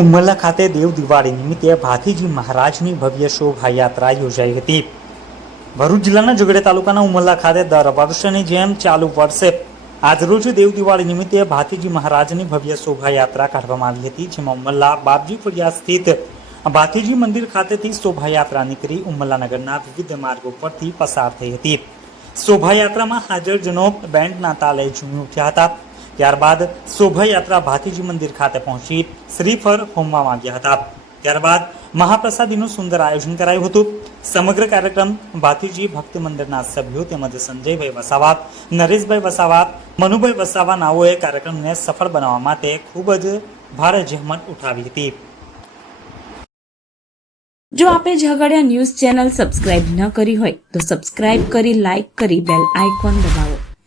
ઉમરલા ખાતે દેવ દિવાળી નિમિત્તે ભાથીજી મહારાજની ભવ્ય શોભાયાત્રા યોજાઈ હતી. ભરૂચ જિલ્લાના જોગડે તાલુકાના ઉમરલા ખાતે દર વર્ષની જેમ ચાલુ વર્ષે આજરોજ દેવ દિવાળી નિમિત્તે ભાથીજી મહારાજની ભવ્ય શોભાયાત્રા કાઢવામાં આવી હતી, જેમાં ઉમરલા બાપજી ફળિયા સ્થિત ભાથીજી મંદિર ખાતેથી શોભાયાત્રા નીકળી ઉમરલા નગરના વિવિધ માર્ગો પરથી પસાર થઈ હતી. શોભાયાત્રામાં હાજરજનો બેન્ડના તાલે ઝૂમી ઉઠ્યા હતા. ત્યારબાદ શોભાયાત્રા ભાતીજી મંદિર ખાતે પહોંચી શ્રીફળ હોમવા માંગ્યા હતા. ત્યારબાદ મહાપ્રસાદીનું સુંદર આયોજન કરાયું હતું. સમગ્ર કાર્યક્રમ ભાતીજી ભક્તિ મંદિરના સભ્યો તેમજ સંજયભાઈ વસાવા, નરેશભાઈ વસાવા, મનુભાઈ વસાવા નાઓએ કાર્યક્રમને સફળ બનાવવા માટે ખૂબ જ ભારે જહેમત ઉઠાવી હતી. જો આપે ઝઘડિયા ન્યૂઝ ચેનલ સબસ્ક્રાઇબ ન કરી હોય તો સબસ્ક્રાઇબ કરી, લાઇક કરી, બેલ આઇકોન દબાવો.